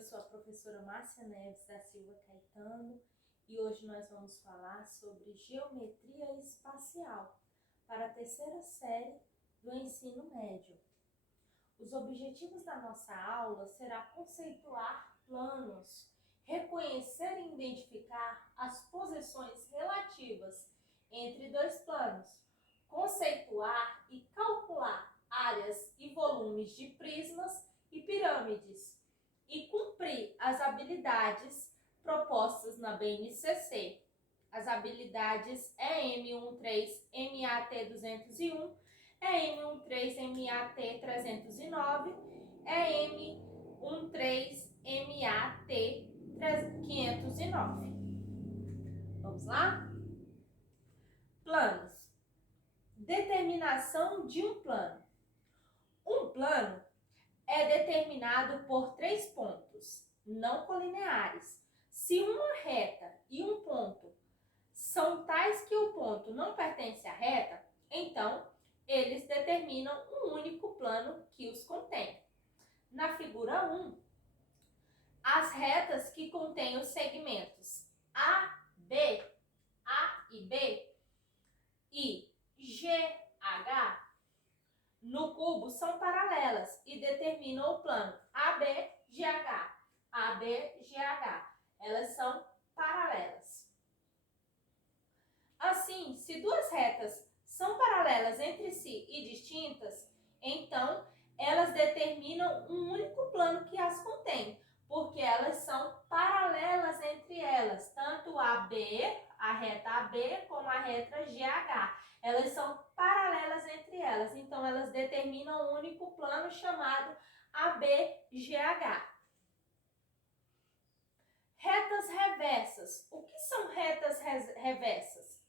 Eu sou a professora Márcia Neves da Silva Caetano e hoje nós vamos falar sobre geometria espacial para a terceira série do ensino médio. Os objetivos da nossa aula será conceituar planos, reconhecer e identificar as posições relativas entre dois planos, conceituar e calcular áreas e volumes de prismas e pirâmides e cumprir as habilidades propostas na BNCC. As habilidades EM13, MAT201, EM13, MAT309, EM13, MAT509. Vamos lá? Planos. Determinação de um plano. Um plano é determinado por 3 pontos não colineares. Se uma reta e um ponto são tais que o ponto não pertence à reta, então eles determinam um único plano que os contém. Na figura 1, as retas que contêm os segmentos A e B e GH no cubo são paralelas e determinam o plano ABGH. ABGH. Elas são paralelas. Assim, se duas retas são paralelas entre si e distintas, então elas determinam um único plano que as contém, porque elas são paralelas entre elas, tanto a reta AB, como a reta GH. Elas são paralelas entre elas, então elas determinam um único plano chamado ABGH. Retas reversas. O que são retas reversas?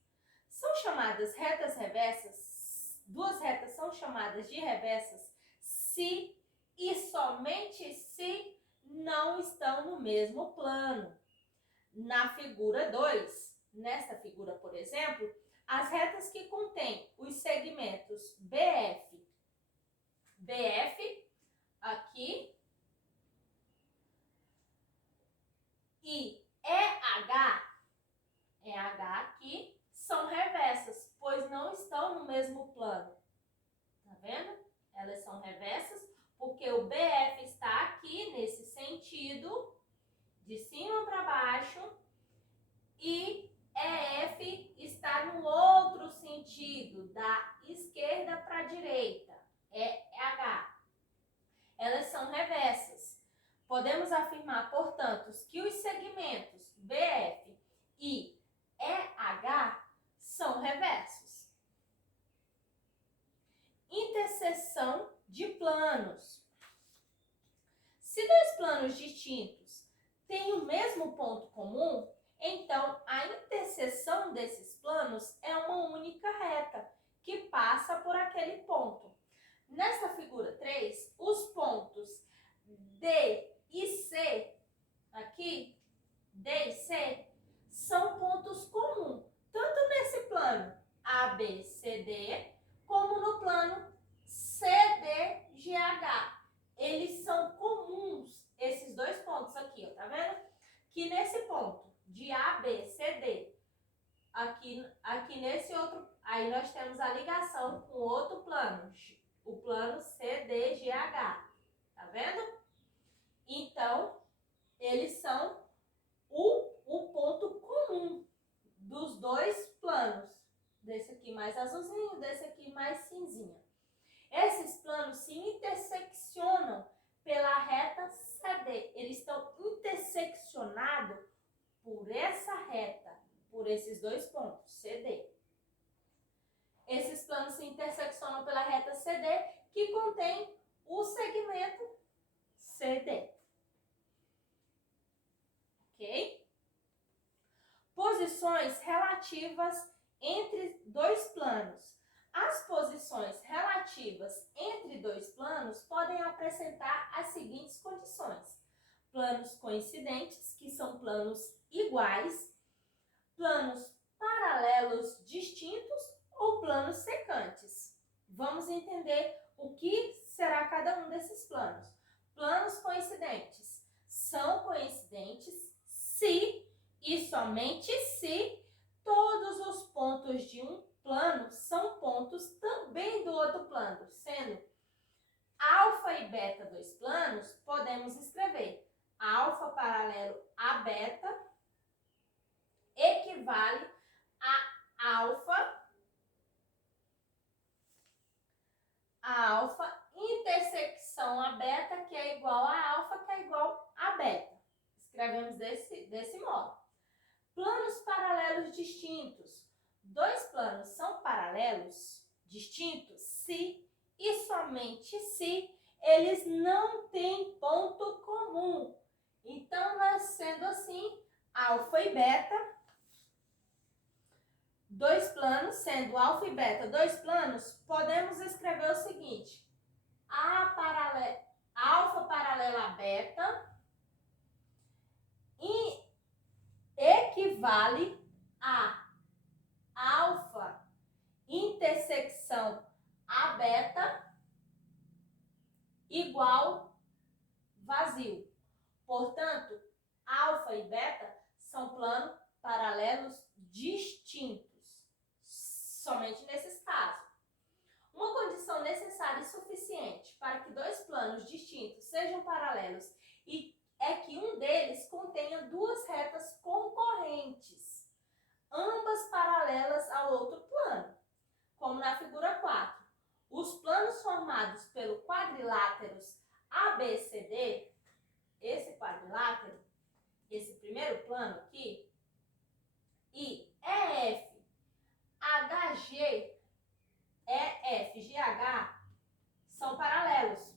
São chamadas retas reversas, duas retas são chamadas de reversas se e somente se não estão no mesmo plano. Na figura 2, nesta figura, por exemplo, as retas que contêm os segmentos BF aqui e EH aqui, são reversas, pois não estão no mesmo plano. Tá vendo? Elas são reversas porque o BF está aqui nesse sentido, de cima para baixo, e EF está no outro sentido, da esquerda para a direita, EH. Elas são reversas. Podemos afirmar, portanto, que os segmentos BF e EH são reversos. Interseção de planos. Se dois planos distintos têm o mesmo ponto comum, então a interseção desses planos é uma única reta que passa por aquele ponto. Nessa figura 3, os pontos D e C, aqui, D e C, são pontos comuns, tanto nesse plano ABCD, como no plano CDGH. Eles são comuns, esses dois pontos aqui, ó, tá vendo? Que nesse ponto de ABCD, aqui nesse outro, aí nós temos a ligação com outro plano, o plano CDGH, tá vendo? Então, eles são o ponto comum dos dois planos, desse aqui mais azulzinho, desse aqui mais cinzinha. Esses planos se interseccionam pela reta CD, eles estão interseccionados por essa reta, por esses dois pontos, CD. Esses planos se interseccionam pela reta CD, que contém o segmento CD. Ok? Posições relativas entre dois planos. As posições relativas entre dois planos podem apresentar as seguintes condições: planos coincidentes, que são planos iguais, planos paralelos distintos ou planos secantes. Vamos entender o que será cada um desses planos. Planos coincidentes são coincidentes se e somente se todos os pontos de um plano são pontos também do outro plano, sendo alfa e beta dois planos, podemos escrever alfa paralelo a beta equivale a alfa intersecção a beta, que é igual a alfa, que é igual a beta. Escrevemos desse modo. Planos paralelos distintos. Dois planos são paralelos distintos se e somente se eles não têm ponto comum. Então, nós sendo assim, alfa e beta, dois planos, sendo alfa e beta dois planos, podemos escrever o seguinte: alfa paralela a beta e equivale a alfa intersecção a beta igual vazio. Portanto, alfa e beta são planos paralelos distintos, somente nesses casos. Uma condição necessária e suficiente para que dois planos distintos sejam paralelos é que um deles contenha duas retas concorrentes, ambas paralelas ao outro plano, como na figura 4. Os planos formados pelo quadriláteros ABCD, esse quadrilátero, esse primeiro plano aqui, e EF, HG, EFGH, são paralelos,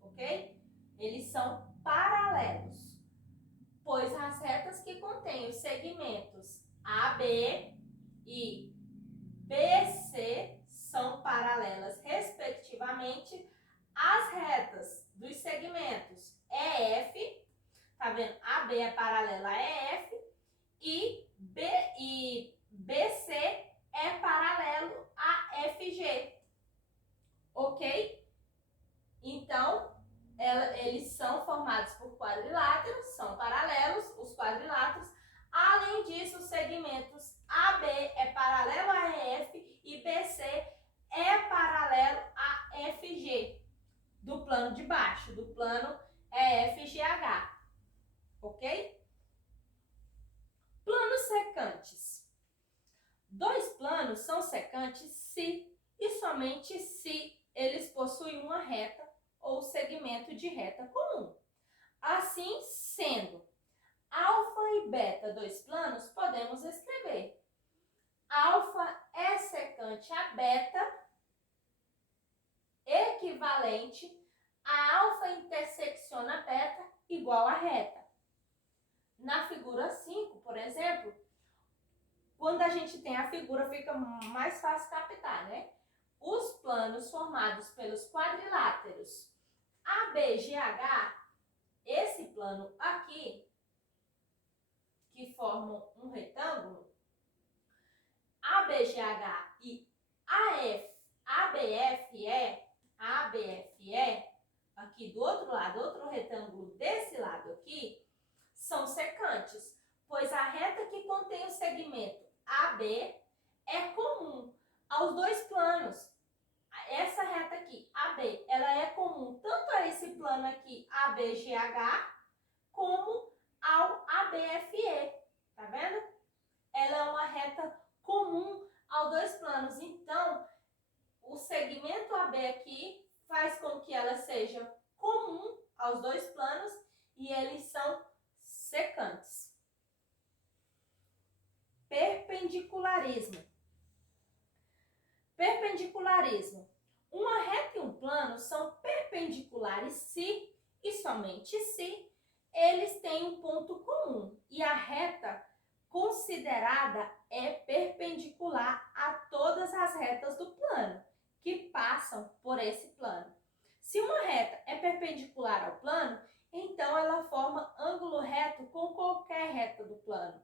ok? Eles são paralelos, pois as retas que contêm os segmentos AB e BC são paralelas, respectivamente, às retas dos segmentos EF, tá vendo? AB é paralela a EF e BC é paralelo a FG, ok? Então, eles são formados por quadriláteros, são paralelos, os quadriláteros. Além disso, os segmentos AB é paralelo a EF e BC é paralelo a FG, do plano de baixo, do plano EFGH, ok? Planos secantes. Dois planos são secantes se e somente se eles possuem uma reta ou segmento de reta comum. Assim sendo, alfa e beta dois planos, podemos escrever alfa é secante a beta equivalente a alfa intersecciona beta igual a reta. Na figura 5, por exemplo, quando a gente tem a figura, fica mais fácil captar, né? Os planos formados pelos quadriláteros ABGH, esse plano aqui, que formam um retângulo, ABGH e ABFE, aqui do outro lado, outro retângulo desse lado aqui, são secantes, pois a reta que contém o segmento AB é comum aos dois planos. Essa reta aqui, AB, ela é comum tanto a esse plano aqui, ABGH, como ao ABFE, tá vendo? Ela é uma reta comum aos dois planos, então o segmento AB aqui faz com que ela seja comum aos dois planos e eles são secantes. Perpendicularismo. Perpendicularismo. Uma reta e um plano são perpendiculares se e somente se eles têm um ponto comum e a reta considerada é perpendicular a todas as retas do plano que passam por esse plano. Se uma reta é perpendicular ao plano, então ela forma ângulo reto com qualquer reta do plano.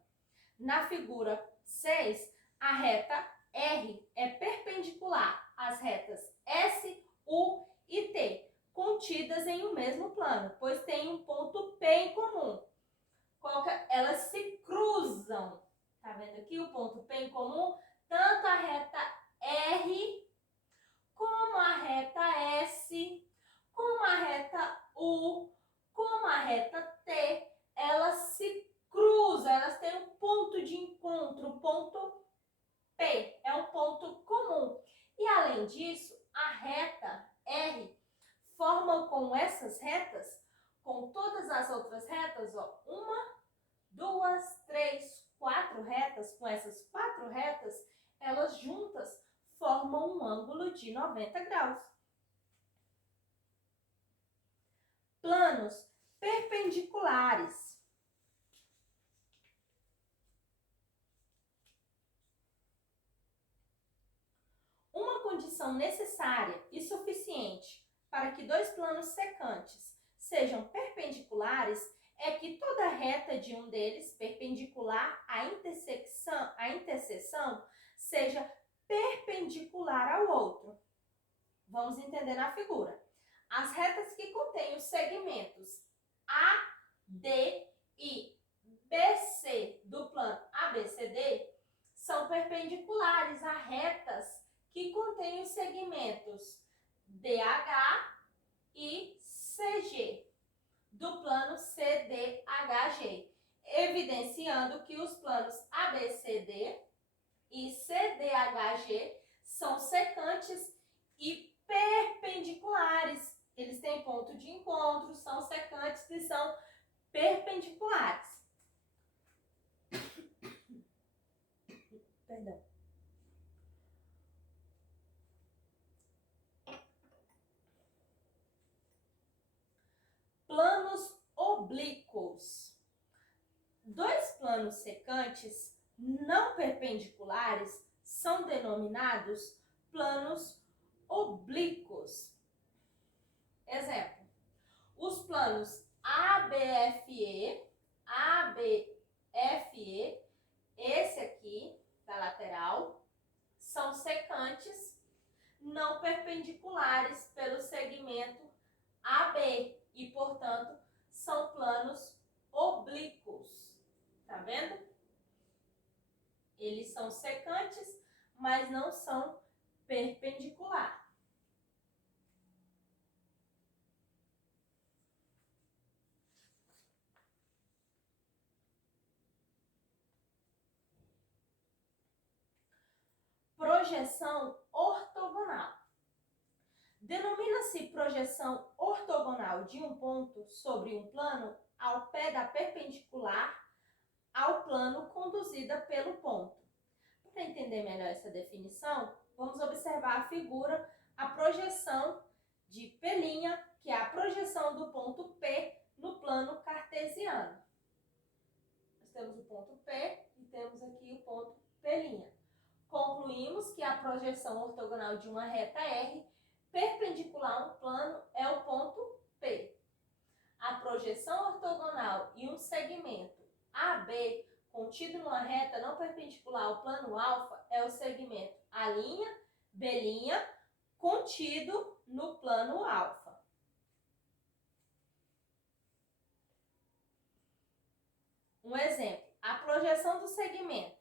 Na figura 6, a reta R é perpendicular às retas S, U e T, contidas em um mesmo plano, pois tem um ponto P P em comum. Elas se cruzam. Tá vendo aqui o ponto P em comum? Tanto a reta R, como a reta S, como a reta U, como a reta T, elas se cruzam, elas têm um ponto de encontro, o ponto P, é um ponto comum. E além disso, a reta R forma com essas retas, com todas as outras retas, ó, 1, 2, 3, 4 retas, com essas 4 retas, elas juntas formam um ângulo de 90 graus. Planos perpendiculares. Uma condição necessária e suficiente para que dois planos secantes sejam perpendiculares é que toda reta de um deles, perpendicular à interseção, seja perpendicular ao outro. Vamos entender na figura. As retas que contêm os segmentos A, D e BC do plano ABCD são perpendiculares a retas que contêm os segmentos DH e CG do plano CDHG, evidenciando que os planos ABCD e CDHG são secantes e perpendiculares. Eles têm ponto de encontro, são secantes e são perpendiculares. Perdão. Planos oblíquos. Dois planos secantes não perpendiculares são denominados planos oblíquos. Exemplo: os planos ABFE, esse aqui da lateral, são secantes não perpendiculares pelo segmento AB e, portanto, são planos oblíquos. Tá vendo? Eles são secantes, mas não são perpendiculares. Projeção ortogonal. Denomina-se projeção ortogonal de um ponto sobre um plano ao pé da perpendicular ao plano conduzida pelo ponto. Para entender melhor essa definição, vamos observar a figura, a projeção de P', que é a projeção do ponto P no plano cartesiano. Nós temos o ponto P e temos aqui o ponto P'. Concluímos que a projeção ortogonal de uma reta R perpendicular a um plano é o ponto P. A projeção ortogonal e um segmento AB contido numa reta não perpendicular ao plano alfa é o segmento A', B', contido no plano alfa. Um exemplo, a projeção do segmento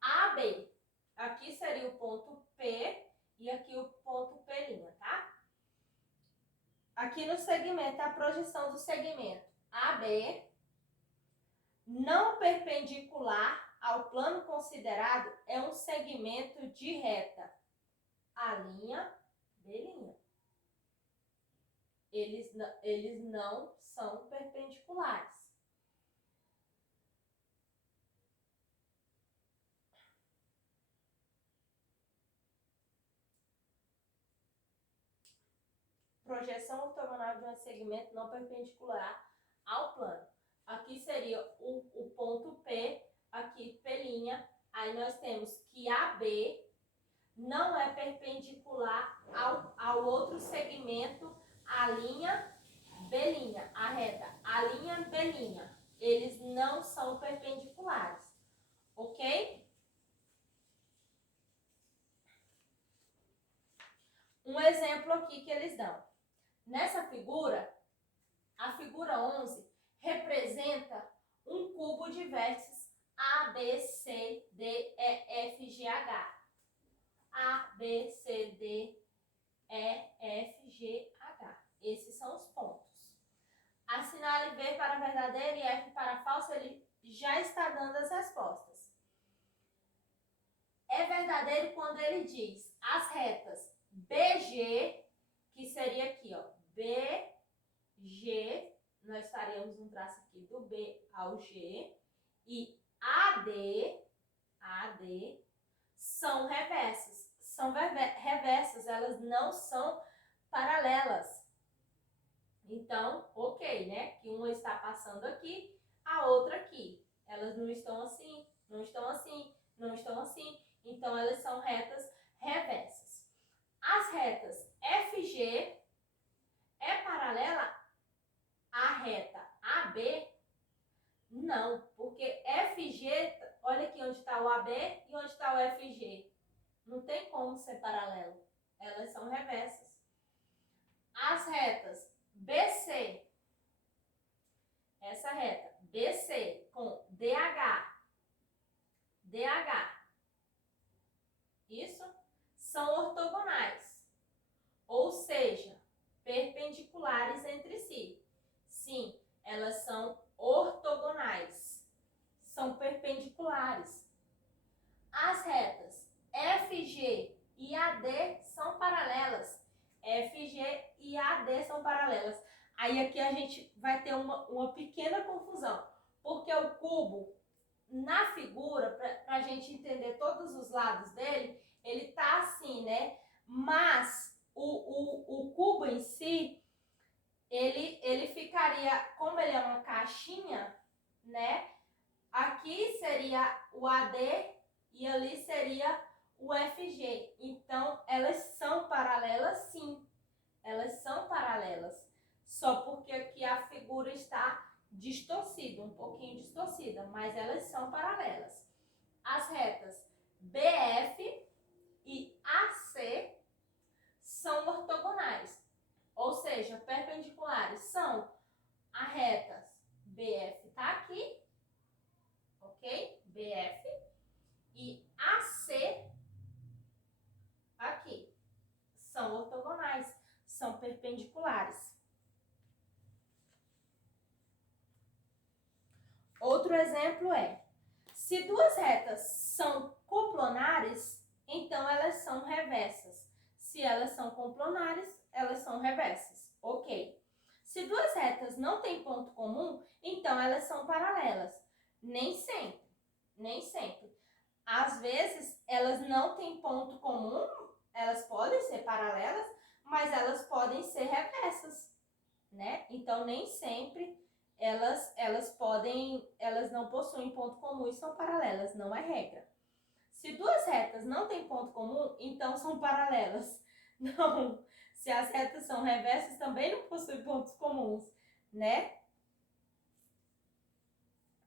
AB. Aqui seria o ponto P e aqui o ponto P', tá? Aqui no segmento, a projeção do segmento AB não perpendicular ao plano considerado é um segmento de reta A', B'. Eles não são perpendiculares. Projeção ortogonal de um segmento não perpendicular ao plano. Aqui seria o ponto P, aqui P', aí nós temos que AB não é perpendicular ao outro segmento A', B', a reta A', B'. Eles não são perpendiculares, ok? Um exemplo aqui que eles dão. Nessa figura, A figura 11 representa um cubo de vértices A, B, C, D, E, F, G, H. A, B, C, D, E, F, G, H. Esses são os pontos. Assinale V para verdadeiro e F para falso, ele já está dando as respostas. É verdadeiro quando ele diz as retas BG, que seria aqui, ó, BG, nós estaríamos um traço aqui do B ao G, e AD são reversas. São reversas, elas não são paralelas. Então, ok, né? Que uma está passando aqui, a outra aqui. Elas não estão assim, não estão assim, não estão assim. Então, elas são retas reversas. As retas FG é paralela à reta AB? Não, porque FG, olha aqui onde está o AB e onde está o FG. Não tem como ser paralelo. Elas são reversas. As retas BC, essa reta BC com DH, isso são ortogonais, ou seja, perpendiculares entre si. Sim, elas são ortogonais, são perpendiculares. As retas FG e AD são paralelas. FG e AD são paralelas. Aí aqui a gente vai ter uma pequena confusão, porque o cubo, na figura, para a gente entender todos os lados dele, ele tá assim, né? Mas o cubo em si, ele ficaria, como ele é uma caixinha, né? Aqui seria o AD e ali seria o FG. Então, elas são paralelas, sim. Elas são paralelas. Só porque aqui a figura está distorcida, um pouquinho distorcida, mas elas são paralelas. As retas BF e AC são ortogonais, ou seja, perpendiculares. São a reta BF está aqui, ok? BF e AC aqui. São ortogonais, são perpendiculares. Outro exemplo é, se duas retas são coplonares, então elas são reversas. Se elas são complonares, elas são reversas. Ok. Se duas retas não têm ponto comum, então elas são paralelas. Nem sempre. Nem sempre. Às vezes, elas não têm ponto comum, elas podem ser paralelas, mas elas podem ser reversas, né? Então, nem sempre elas não possuem ponto comum e são paralelas, não é regra. Se duas retas não têm ponto comum, então são paralelas. Não, se as retas são reversas, também não possuem pontos comuns, né?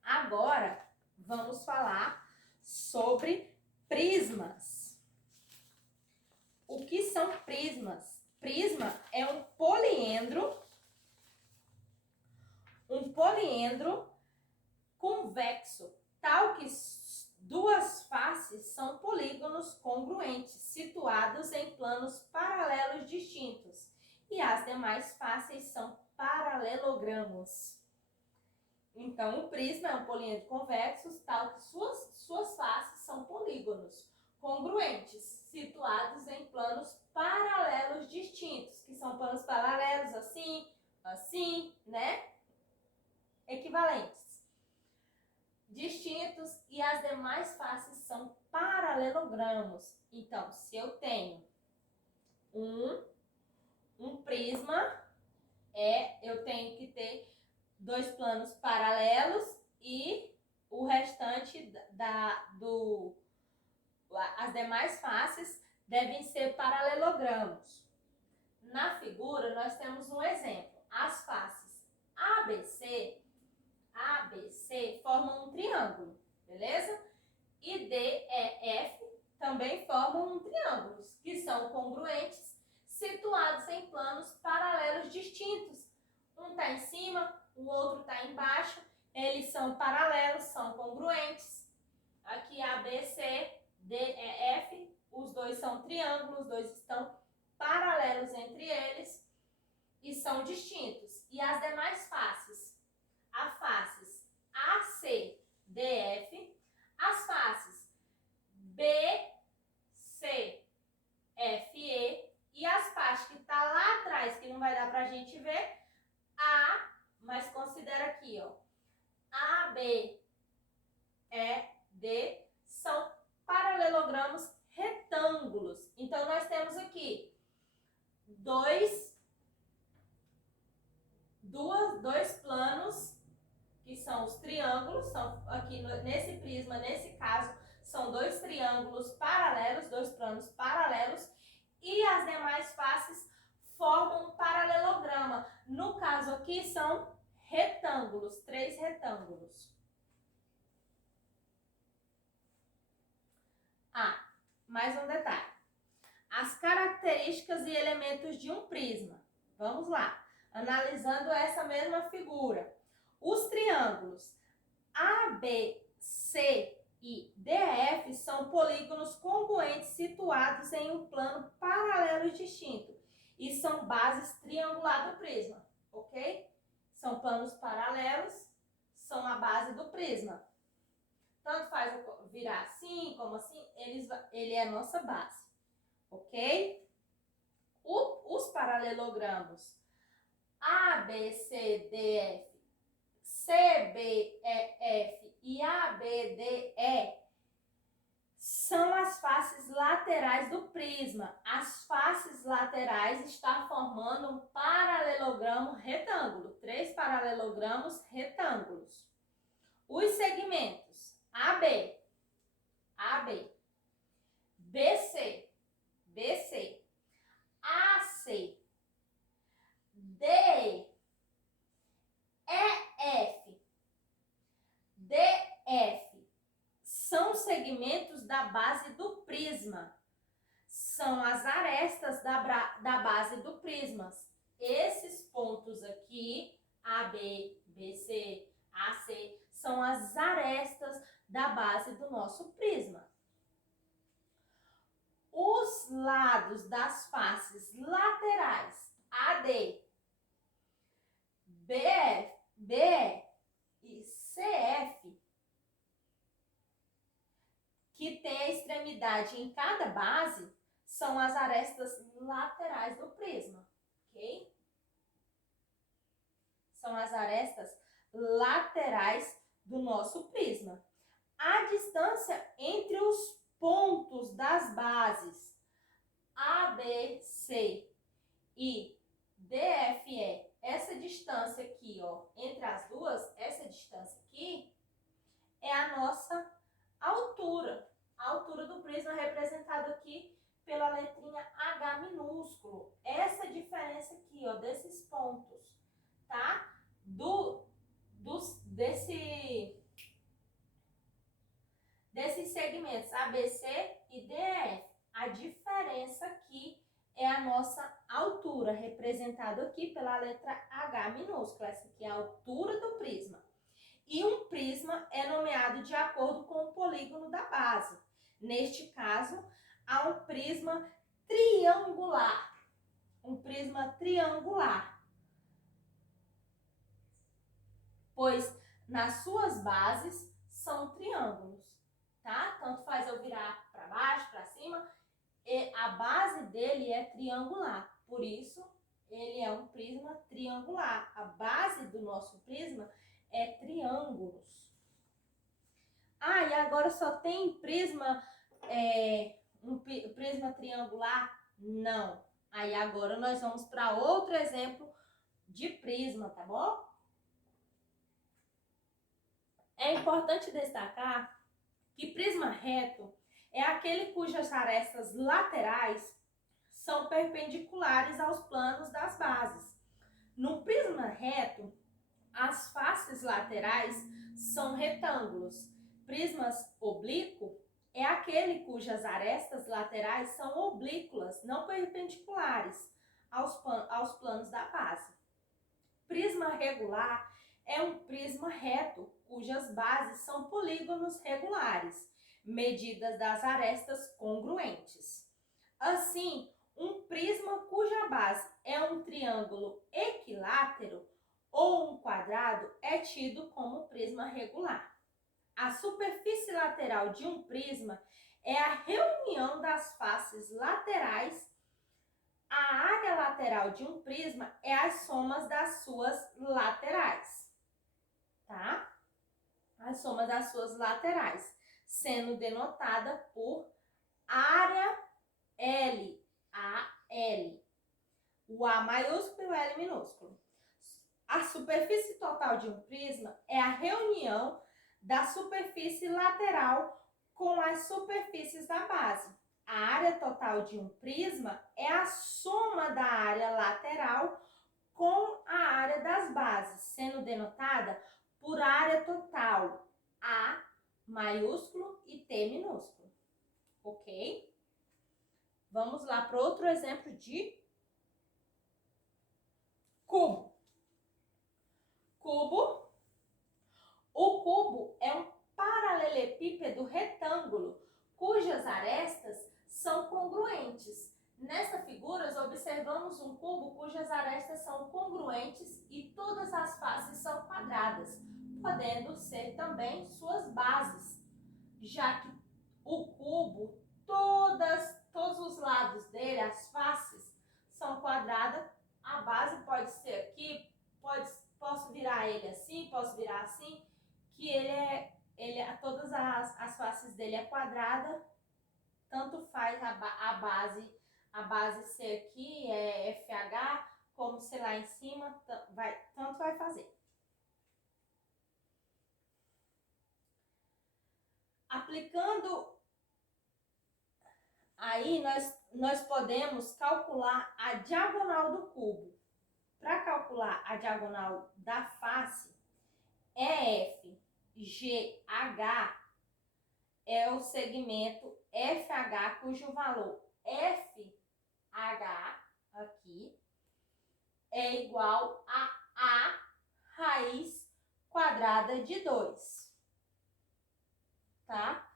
Agora, vamos falar sobre prismas. O que são prismas? Prisma é um poliedro convexo, tal que duas faces são polígonos congruentes, situados em planos paralelos distintos, e as demais faces são paralelogramos. Então, o prisma é um poliedro convexo, tal que suas faces são polígonos congruentes, situados em planos paralelos distintos, que são planos paralelos assim, assim, né? Equivalentes. Distintos, e as demais faces são paralelogramos. Então, se eu tenho um prisma, eu tenho que ter dois planos paralelos e o restante as demais faces devem ser paralelogramos. Na figura, nós temos um exemplo. As faces ABC formam um triângulo, beleza? E DEF também formam um triângulo, que são congruentes, situados em planos paralelos distintos. Um está em cima o outro está embaixo, eles são paralelos, são congruentes. Aqui A, B, C, D, E, F, os dois são triângulos, os dois estão paralelos entre eles e são distintos. E as demais faces? As faces AC, DF, as faces BC, FE e as partes que tá lá atrás, que não vai dar pra gente ver, mas considera aqui, ó, A, B, E, D, são paralelogramos retângulos. Então, nós temos aqui dois planos, que são os triângulos, são aqui nesse prisma, nesse caso, são dois triângulos paralelos, dois planos paralelos, e as demais faces formam um paralelograma. No caso aqui, são retângulos, 3 retângulos. Mais um detalhe. As características e elementos de um prisma. Vamos lá. Analisando essa mesma figura. Os triângulos ABC e DF são polígonos congruentes situados em um plano paralelo e distinto. E são bases triangulares do prisma, ok? São planos paralelos, são a base do prisma. Tanto faz virar assim, como assim, ele é a nossa base, ok? Os paralelogramos ABCDF, CBEF e ABDE são as faces laterais do prisma. As faces laterais estão formando um paralelogramo retângulo, 3 paralelogramos retângulos. Os segmentos AB, BC, AC, DE, EF, DF são segmentos da base do prisma. São as arestas da base do prisma. Esses pontos aqui, AB, BC, AC, são as arestas da base do nosso prisma. Os lados das faces laterais, AD, BF, BE e CF, que tem a extremidade em cada base, são as arestas laterais do prisma, ok? São as arestas laterais do nosso prisma. A distância entre os pontos das bases ABC e DFE, essa distância aqui, ó, entre as duas, essa distância aqui, é a nossa altura. A altura do prisma representada aqui pela letrinha H minúsculo. Essa diferença aqui, ó, desses pontos, tá? Desses segmentos ABC e DF. A diferença aqui é a nossa altura, representada aqui pela letra H minúscula. Essa aqui é a altura do prisma. E um prisma é nomeado de acordo com o polígono da base. Neste caso, há um prisma triangular. Um prisma triangular. Pois nas suas bases são triângulos, tá? Tanto faz eu virar para baixo, para cima, e a base dele é triangular. Por isso, ele é um prisma triangular. A base do nosso prisma é triângulos. E agora só tem prisma, prisma triangular? Não. Aí agora nós vamos para outro exemplo de prisma, tá bom? É importante destacar que prisma reto é aquele cujas arestas laterais são perpendiculares aos planos das bases. No prisma reto, as faces laterais são retângulos. Prismas oblíquo é aquele cujas arestas laterais são oblíquas, não perpendiculares aos planos da base. Prisma regular é um prisma reto, cujas bases são polígonos regulares, medidas das arestas congruentes. Assim, um prisma cuja base é um triângulo equilátero ou um quadrado é tido como prisma regular. A superfície lateral de um prisma é a reunião das faces laterais. A área lateral de um prisma é as somas das suas laterais, tá? As somas das suas laterais, sendo denotada por área L, AL. O A maiúsculo e o L minúsculo. A superfície total de um prisma é a reunião da superfície lateral com as superfícies da base. A área total de um prisma é a soma da área lateral com a área das bases, sendo denotada por área total, A maiúsculo e T minúsculo. Ok? Vamos lá para outro exemplo de cubo. O cubo é um paralelepípedo retângulo cujas arestas são congruentes. Nesta figura, observamos um cubo cujas arestas são congruentes e todas as faces são quadradas, podendo ser também suas bases, já que o cubo, todos os lados dele, as faces, são quadradas. A base pode ser aqui, posso virar ele assim, posso virar assim, que todas as faces dele é quadrada, tanto faz a base ser aqui, é FH, como ser lá em cima, tanto vai fazer. Aplicando aí, nós podemos calcular a diagonal do cubo. Para calcular a diagonal da face, EFGH é o segmento FH, cujo valor FH aqui é igual a A raiz quadrada de 2. Tá?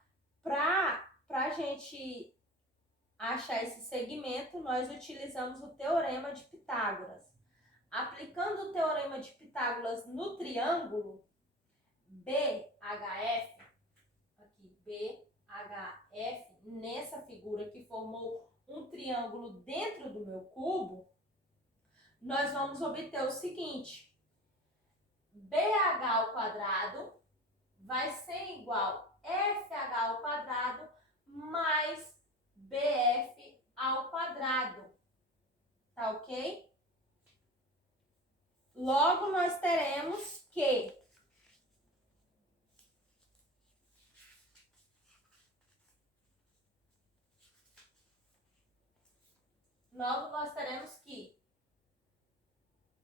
Para a gente achar esse segmento, nós utilizamos o Teorema de Pitágoras. Aplicando o Teorema de Pitágoras no triângulo BHF, aqui BHF, nessa figura que formou um triângulo dentro do meu cubo, nós vamos obter o seguinte: BH ao quadrado vai ser igual a FH ao quadrado mais BF ao quadrado, tá ok? Logo, nós teremos que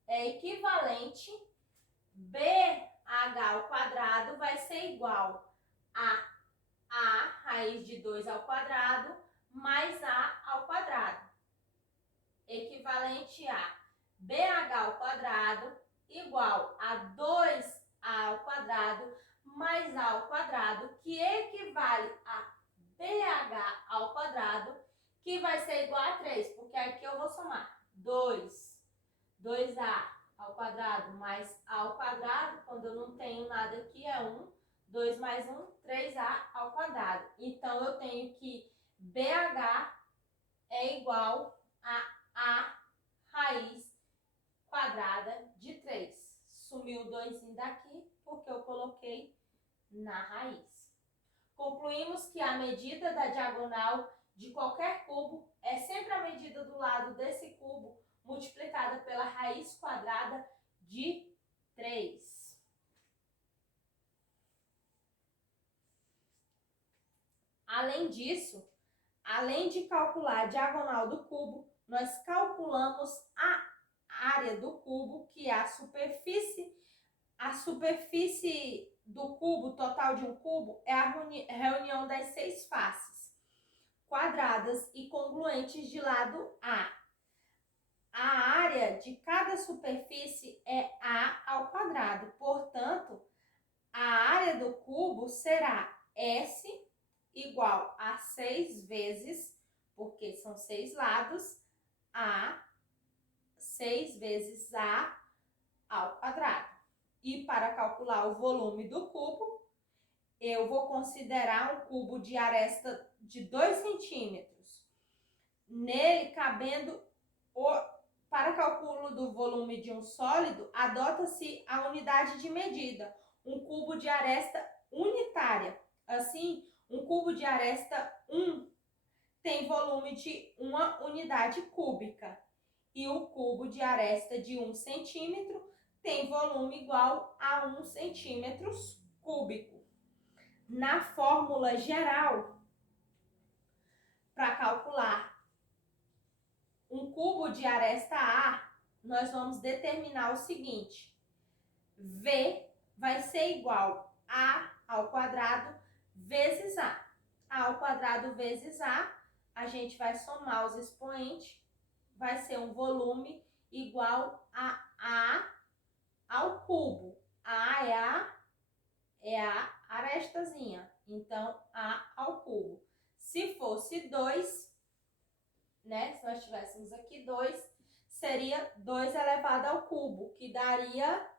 é equivalente BH ao quadrado vai ser igual a A raiz de 2 ao quadrado mais A ao quadrado. Equivalente a BH ao quadrado igual a 2A ao quadrado mais A ao quadrado, que equivale a BH ao quadrado, que vai ser igual a 3, porque aqui eu vou somar 2A ao quadrado mais A ao quadrado, quando eu não tenho nada aqui é 1, 2 mais 1, 3A ao quadrado. Então, eu tenho que BH é igual a A raiz quadrada de 3. Sumiu o 2 daqui, porque eu coloquei na raiz. Concluímos que a medida da diagonal de qualquer cubo é sempre a medida do lado desse cubo multiplicada pela raiz quadrada de 3. Além disso, além de calcular a diagonal do cubo, nós calculamos a área do cubo, que é a superfície do cubo, total de um cubo, é a reunião das 6 faces quadradas e congruentes de lado A. A área de cada superfície é A ao quadrado. Portanto, a área do cubo será S igual a 6 vezes, porque são 6 lados, A 6 vezes A ao quadrado. E para calcular o volume do cubo, eu vou considerar um cubo de aresta de 2 centímetros. Nele cabendo, para cálculo do volume de um sólido, adota-se a unidade de medida, um cubo de aresta unitária. Assim, um cubo de aresta 1 tem volume de 1 unidade cúbica. E o cubo de aresta de 1 centímetro tem volume igual a 1 centímetro cúbico. Na fórmula geral, para calcular um cubo de aresta A, nós vamos determinar o seguinte: V vai ser igual a ao quadrado vezes A. A ao quadrado vezes a gente vai somar os expoentes, vai ser um volume igual a ao cubo. A é a arestazinha, então A ao cubo. Se fosse 2, né? Se nós tivéssemos aqui 2, seria 2 elevado ao cubo, que daria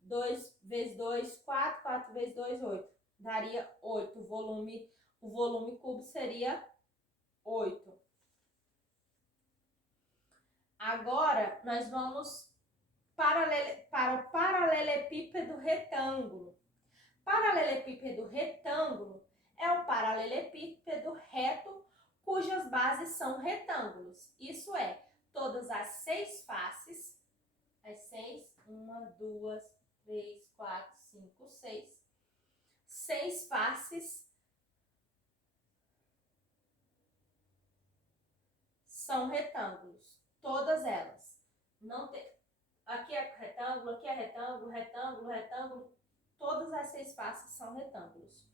2 vezes 2, 4, 4 vezes 2, 8. Daria 8. O volume cubo seria 8. Agora, nós vamos para o paralelepípedo retângulo. Paralelepípedo retângulo é um paralelepípedo reto cujas bases são retângulos. Isso é, todas as 6 faces, as 6, 1, 2, 3, 4, 5, 6. 6 faces são retângulos, todas elas. Não tem, aqui é retângulo, aqui é retângulo, retângulo, retângulo. Todas as 6 faces são retângulos.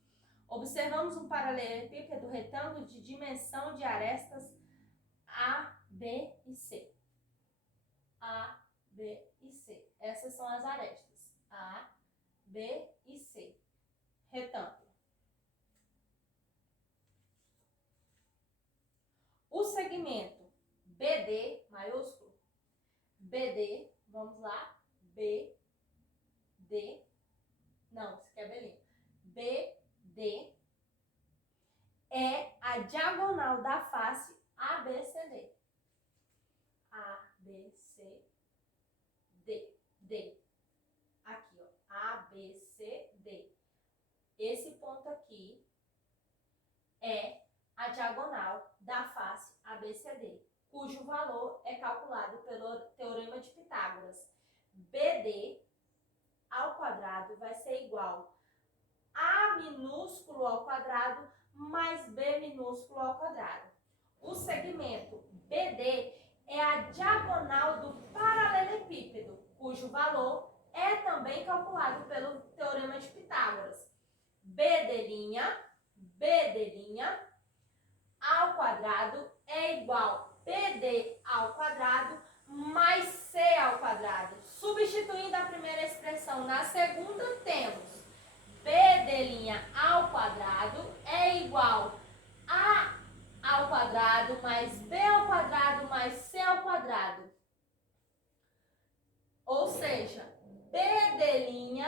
Observamos um paralelepípedo retângulo de dimensão de arestas A, B e C. A, B e C. Essas são as arestas. A, B e C. Retângulo. O segmento BD, maiúsculo, BD, vamos lá, BD, não, isso aqui é belinho, BD é a diagonal da face ABCD. ABCD, D. Aqui, ó, ABCD. Esse ponto aqui é a diagonal da face ABCD, cujo valor é calculado pelo Teorema de Pitágoras. BD ao quadrado vai ser igual a minúsculo ao quadrado mais b minúsculo ao quadrado. O segmento BD é a diagonal do paralelepípedo, cujo valor é também calculado pelo Teorema de Pitágoras. BD' ao quadrado é igual BD ao quadrado mais C ao quadrado. Substituindo a primeira expressão na segunda, temos BD' ao quadrado é igual A ao quadrado mais B ao quadrado mais C ao quadrado. Ou seja, BD'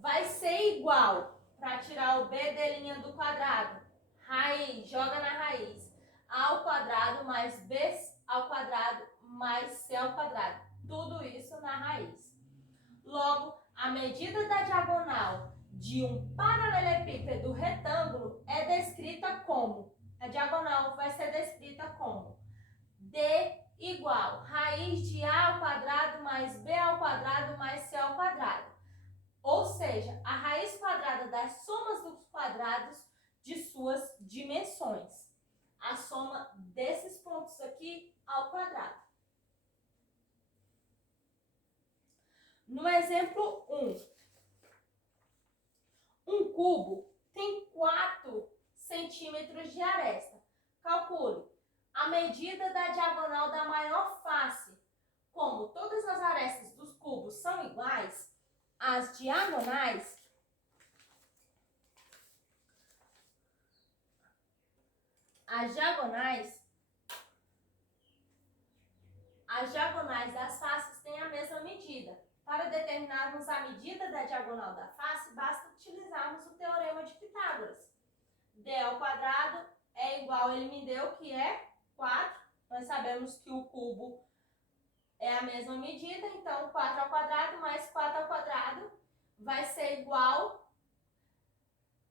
vai ser igual, para tirar o BD' do quadrado, raiz, joga na raiz, A ao quadrado mais B ao quadrado mais C ao quadrado. Tudo isso na raiz. Logo, a medida da diagonal de um paralelepípedo retângulo é descrita como, a diagonal vai ser descrita como D igual raiz de A ao quadrado mais B ao quadrado mais C ao quadrado. Ou seja, a raiz quadrada das somas dos quadrados de suas dimensões. A soma desses pontos aqui ao quadrado. No exemplo 1, um cubo tem 4 centímetros de aresta. Calcule a medida da diagonal da maior face. Como toda as diagonais das faces têm a mesma medida. Para determinarmos a medida da diagonal da face, basta utilizarmos o teorema de Pitágoras. D ao quadrado é igual, ele me deu que é 4. Nós sabemos que o cubo é a mesma medida, então 4 ao quadrado mais 4 ao quadrado vai ser igual,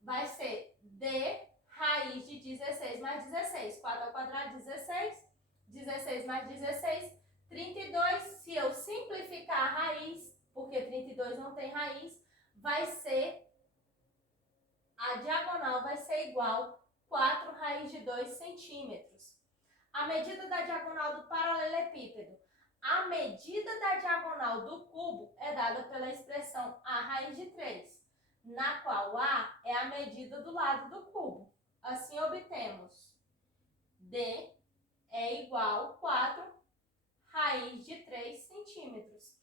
vai ser D raiz de 16 mais 16. 4 ao quadrado, 16. 16 mais 16, 32. Se eu simplificar a raiz, porque 32 não tem raiz, vai ser, a diagonal vai ser igual 4 raiz de 2 centímetros. A medida da diagonal do paralelepípedo. A medida da diagonal do cubo é dada pela expressão a raiz de 3, na qual a é a medida do lado do cubo. Assim obtemos D é igual a 4 raiz de 3 centímetros.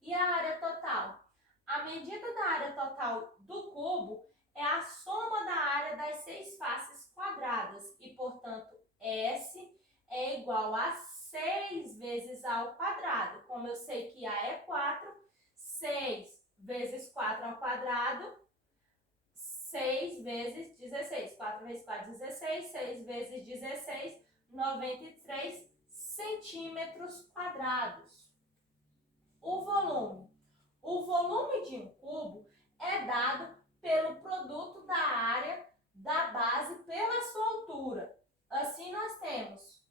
E a área total? A medida da área total do cubo é a soma da área das 6 faces quadradas e, portanto, S é igual a 6 vezes A ao quadrado. Como eu sei que A é 4, 6 vezes 4 ao quadrado, 6 vezes 16. 4 vezes 4, 16. 6 vezes 16, 93 centímetros quadrados. O volume. O volume de um cubo é dado pelo produto da área da base pela sua altura. Assim, nós temos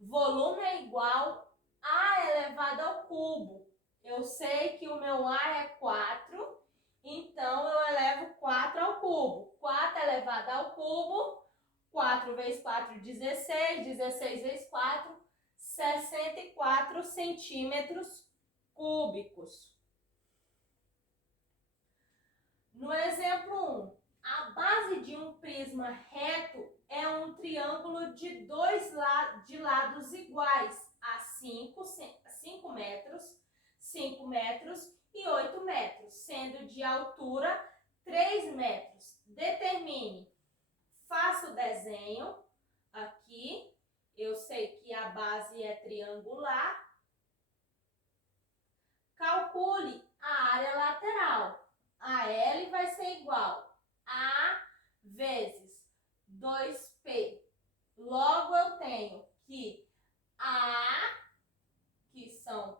volume é igual a A elevado ao cubo. Eu sei que o meu A é 4, então eu elevo 4 ao cubo. 4 elevado ao cubo, 4 vezes 4, 16. 16 vezes 4, 64 centímetros cúbicos. No exemplo 1, a base de um prisma reto é um triângulo de lados iguais a 5 metros, 5 metros e 8 metros, sendo de altura 3 metros. Determine. Faça o desenho aqui. Eu sei que a base é triangular. Calcule a área lateral. A L vai ser igual a vezes 2P. Logo, eu tenho que A, que são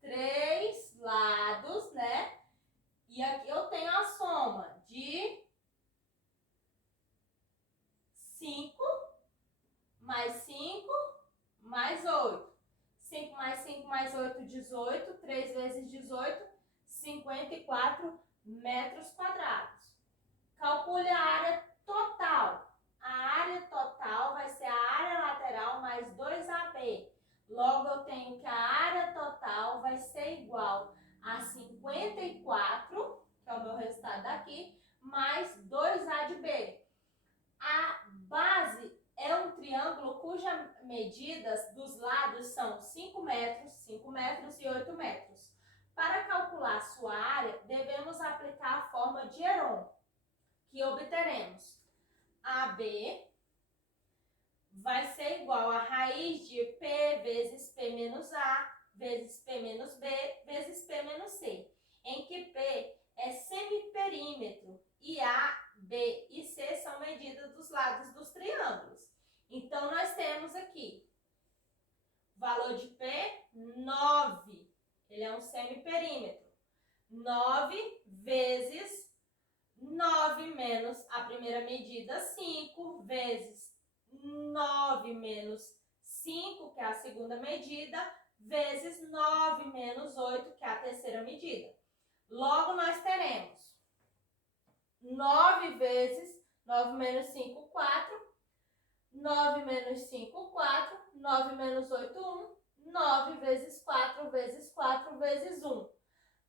3 lados, né? E aqui eu tenho a soma de 5 mais 5 mais 8. 5 mais 5 mais 8, 18. 3 vezes 18, 54 metros quadrados. Calcule a área total. A área total vai ser a área lateral mais 2AB. Logo, eu tenho que a área total vai ser igual a 54, que é o meu resultado daqui, mais 2A de B. A base é um triângulo cujas medidas dos lados são 5 metros e 8 metros. Para calcular sua área, devemos aplicar a forma de Heron, que obteremos AB vai ser igual a raiz de P vezes P menos A, vezes P menos B, vezes P menos C, em que P é semiperímetro e A, B e C são medidas dos lados dos triângulos. Então, nós temos aqui valor de P, 9. Ele é um semiperímetro. 9 vezes 9 menos a primeira medida, 5, vezes 9 menos 5, que é a segunda medida, vezes 9 menos 8, que é a terceira medida. Logo, nós teremos 9 vezes 9 menos 5, 4. 9 menos 5, 4. 9 menos 8, 1. 9 vezes 4 vezes 4 vezes 1.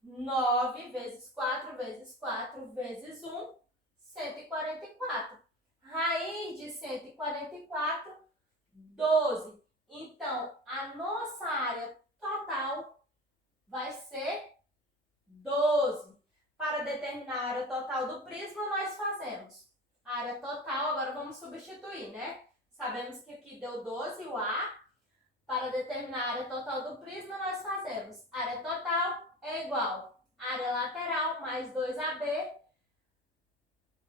9 vezes 4 vezes 4 vezes 1, 144. Raiz de 144, 12. Então, a nossa área total vai ser 12. total do prisma nós fazemos. A área total, agora vamos substituir, né? Sabemos que aqui deu 12 o A. Para determinar a área total do prisma, nós fazemos área total é igual a área lateral mais 2AB.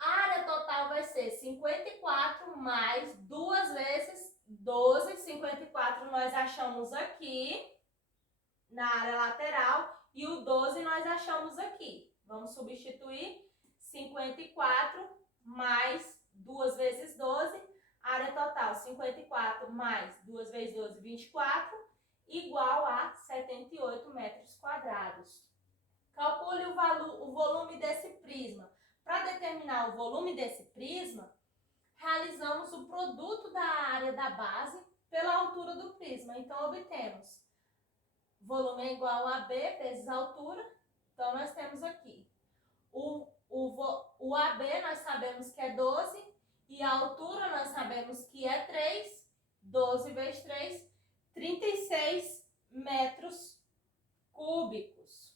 A área total vai ser 54 mais 2 vezes 12. 54 nós achamos aqui na área lateral e o 12 nós achamos aqui. Vamos substituir 54 mais 2 vezes 12. Área total, 54 mais 2 vezes 12, 24, igual a 78 metros quadrados. Calcule o volume desse prisma. Para determinar o volume desse prisma, realizamos o produto da área da base pela altura do prisma. Então, obtemos volume é igual a B vezes a altura. Então, nós temos aqui o AB, nós sabemos que é 12. E a altura nós sabemos que é 3, 12 vezes 3, 36 metros cúbicos.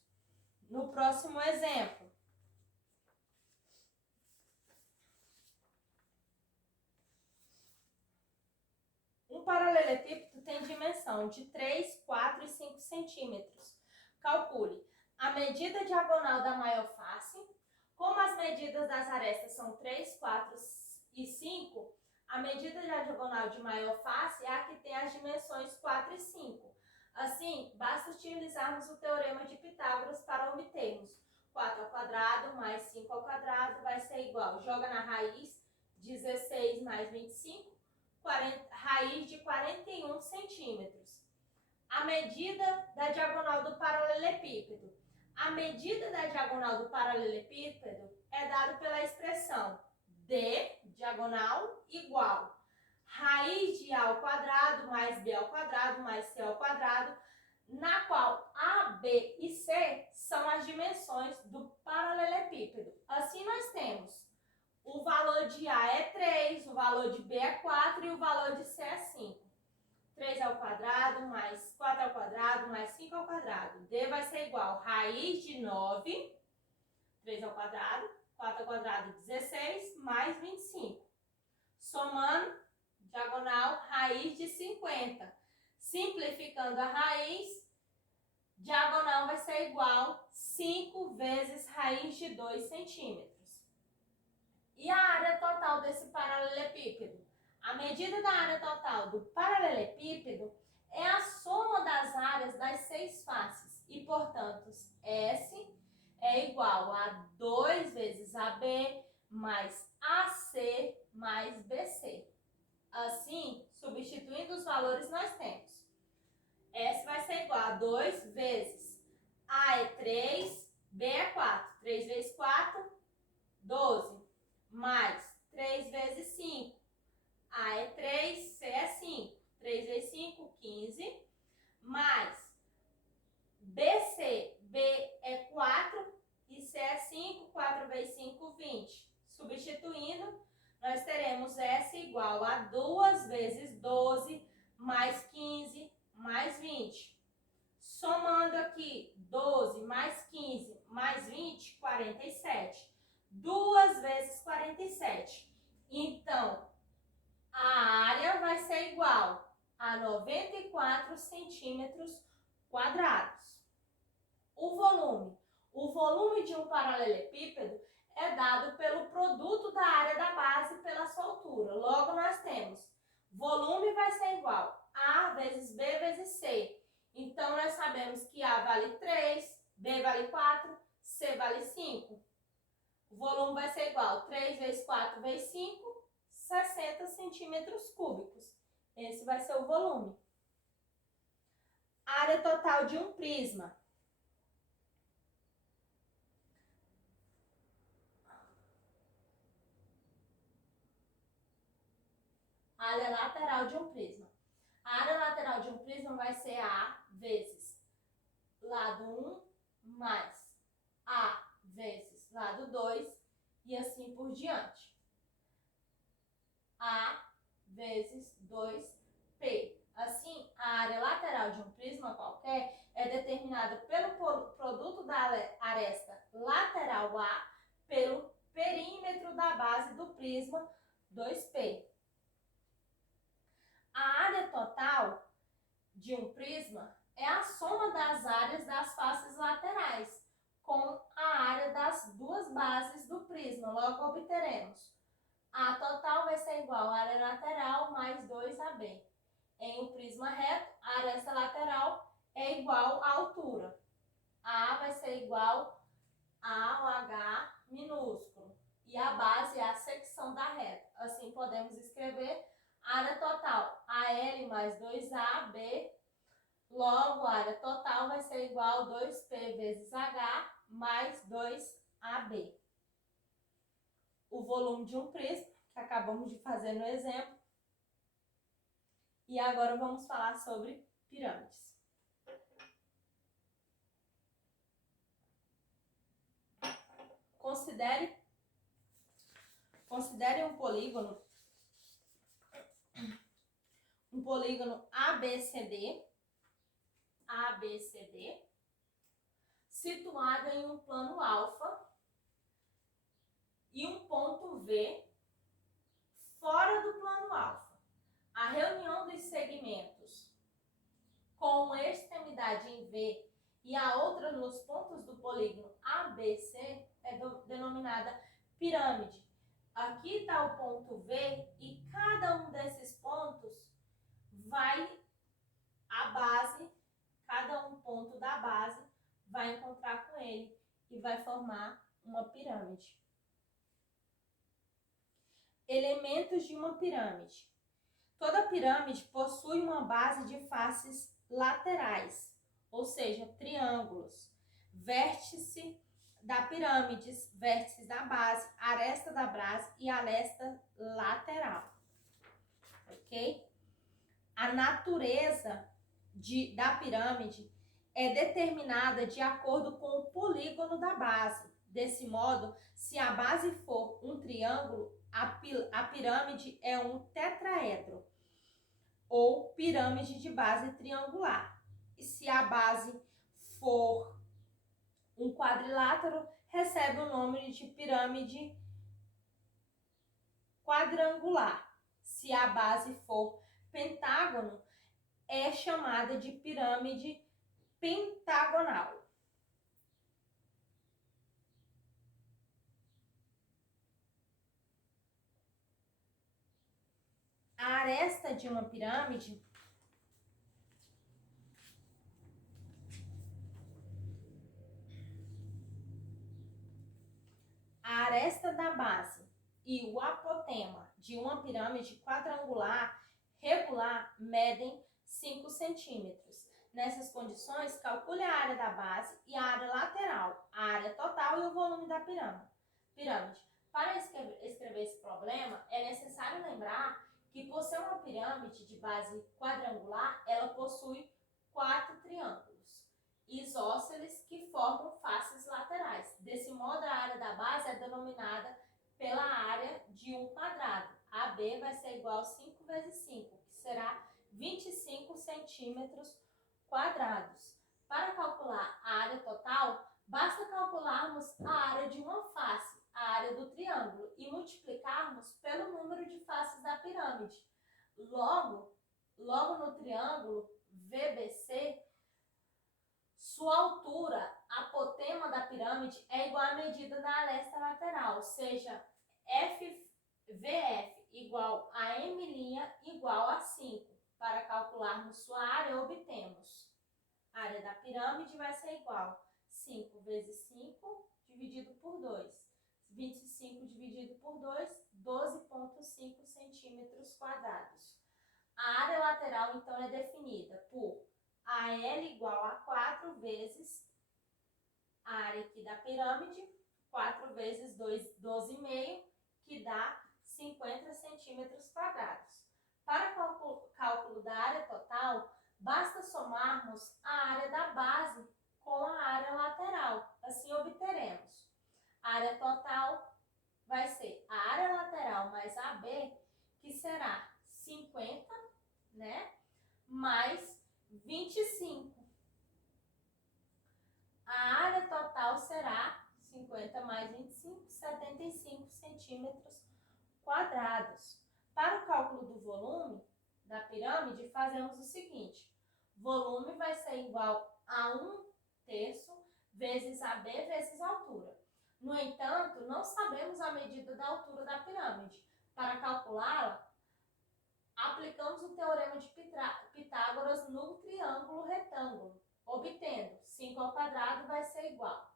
No próximo exemplo. Um paralelepípedo tem dimensão de 3, 4 e 5 centímetros. Calcule a medida diagonal da maior face. Como as medidas das arestas são 3, 4 e 5, a medida da diagonal de maior face é a que tem as dimensões 4 e 5. Assim, basta utilizarmos o teorema de Pitágoras para obtermos 4 ao quadrado mais 5 ao quadrado vai ser igual, joga na raiz, 16 mais 25, raiz de 41 centímetros. A medida da diagonal do paralelepípedo. A medida da diagonal do paralelepípedo é dada pela expressão D, diagonal, igual raiz de A ao quadrado mais B ao quadrado mais C ao quadrado, na qual A, B e C são as dimensões do paralelepípedo. Assim, nós temos o valor de A é 3, o valor de B é 4 e o valor de C é 5. 3 ao quadrado mais 4 ao quadrado mais 5 ao quadrado. D vai ser igual a raiz de 9, 3 ao quadrado, 4 ao quadrado, 16, mais 25. Somando, diagonal, raiz de 50. Simplificando a raiz, diagonal vai ser igual 5 vezes raiz de 2 centímetros. E a área total desse paralelepípedo? A medida da área total do paralelepípedo é a soma das áreas das 6 faces. E, portanto, S é igual a 2 vezes AB mais AC mais BC. Assim, substituindo os valores, nós temos S vai ser igual a 2 vezes A é 3, B é 4. 3 vezes 4, 12. Mais 3 vezes 5. A é 3, C é 5. 3 vezes 5, 15. Mais BC, B é 4 e C é 5. 4 vezes 5, 20. Substituindo, nós teremos S igual a 2 vezes 12 mais 15 mais 20. Somando aqui 12 mais 15 mais 20, 47. 2 vezes 47. Então, a área vai ser igual a 94 centímetros quadrados. O volume de um paralelepípedo é dado pelo produto da área da base pela sua altura. Logo, nós temos volume vai ser igual a vezes B vezes C. Então, nós sabemos que A vale 3, B vale 4, C vale 5. O volume vai ser igual a 3 vezes 4 vezes 5, 60 centímetros cúbicos. Esse vai ser o volume. Área total de um prisma. Área lateral de um prisma. A área lateral de um prisma vai ser A vezes lado 1 mais A vezes lado 2 e assim por diante. A vezes 2P. Assim, a área lateral de um prisma qualquer é determinada pelo produto da aresta lateral A pelo perímetro da base do prisma 2P. A área total de um prisma é a soma das áreas das faces laterais com a área das duas bases do prisma. Logo, obteremos A total vai ser igual à área lateral mais 2AB. Em um prisma reto, a aresta lateral é igual à altura. A vai ser igual a ao H minúsculo. E a base é a secção da reta. Assim, podemos escrever a área total, AL mais 2AB. Logo, a área total vai ser igual a 2P vezes H mais 2AB. O volume de um prisma, que acabamos de fazer no exemplo. E agora vamos falar sobre pirâmides. Considere um polígono ABCD, situado em um plano alfa e um ponto V fora do plano alfa. A reunião dos segmentos com uma extremidade em V e a outra nos pontos do polígono ABC é denominada pirâmide. Aqui está o ponto V e cada um desses pontos cada um ponto da base vai encontrar com ele e vai formar uma pirâmide. Elementos de uma pirâmide. Toda pirâmide possui uma base de faces laterais, ou seja, triângulos. Vértice da pirâmide, vértices da base, aresta da base e aresta lateral. Ok? A natureza da pirâmide é determinada de acordo com o polígono da base. Desse modo, se a base for um triângulo, a pirâmide é um tetraedro, ou pirâmide de base triangular. E se a base for um quadrilátero, recebe o nome de pirâmide quadrangular. Se a base for pentágono, é chamada de pirâmide pentagonal. A aresta de uma pirâmide a aresta da base e o apotema de uma pirâmide quadrangular regular medem 5 centímetros. Nessas condições, calcule a área da base e a área lateral, a área total e o volume da pirâmide. Para escrever esse problema, é necessário lembrar que, por ser uma pirâmide de base quadrangular, ela possui 4 triângulos isósceles que formam faces laterais. Desse modo, a área da base é denominada pela área de um quadrado. AB vai ser igual a 5 vezes 5, que será 25 centímetros quadrados. Para calcular a área total, basta calcularmos a área de uma face, a área do triângulo, e multiplicarmos pelo número de faces da pirâmide. Logo no triângulo VBC, sua altura, apotema da pirâmide, é igual à medida da aresta lateral, ou seja, VF igual a M' igual a 5. Para calcularmos sua área, obtemos a área da pirâmide vai ser igual a 5 vezes 5 dividido por 2. 25 dividido por 2, 12,5 centímetros quadrados. A área lateral, então, é definida por AL igual a 4 vezes a área aqui da pirâmide, 4 vezes 12,5, que dá 50 centímetros quadrados. Para cálculo da área total, basta somarmos a área da base com a área lateral. Assim, obteremos a área total vai ser a área lateral mais AB, que será 50, né, mais 25. A área total será 50 mais mais 25, 75 centímetros quadrados. Para o cálculo do volume da pirâmide, fazemos o seguinte: volume vai ser igual a 1/3 vezes AB vezes a altura. No entanto, não sabemos a medida da altura da pirâmide. Para calculá-la, aplicamos o teorema de Pitágoras no triângulo retângulo, obtendo 5² vai ser igual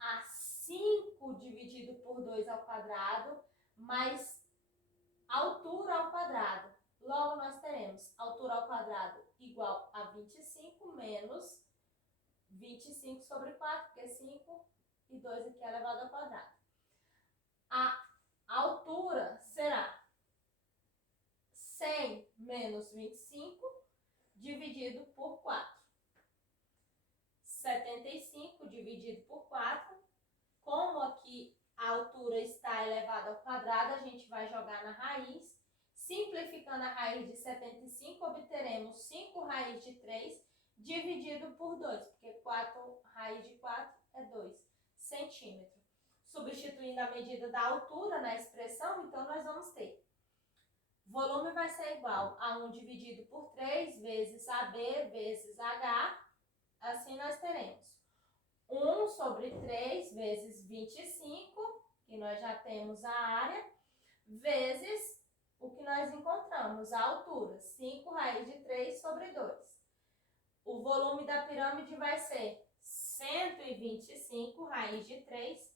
a 5 dividido por 2 ao quadrado mais altura ao quadrado. Logo, nós teremos altura ao quadrado igual a 25 menos 25 sobre 4, porque é 5 e 2 aqui é elevado ao quadrado. A altura será 100 menos 25 dividido por 4. 75 dividido por 4. Como aqui a altura está elevada ao quadrado, a gente vai jogar na raiz. Simplificando a raiz de 75, obteremos 5 raiz de 3 dividido por 2, porque 4 raiz de 4 é 2 centímetros. Substituindo a medida da altura na expressão, então nós vamos ter volume vai ser igual a 1 dividido por 3 vezes AB vezes H. Assim nós teremos 1 sobre 3 vezes 25, que nós já temos a área, vezes o que nós encontramos, a altura, 5 raiz de 3 sobre 2. O volume da pirâmide vai ser 125 raiz de 3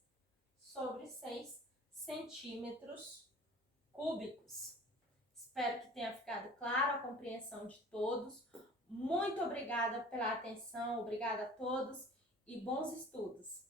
sobre 6 centímetros cúbicos. Espero que tenha ficado claro a compreensão de todos. Muito obrigada pela atenção, obrigada a todos e bons estudos!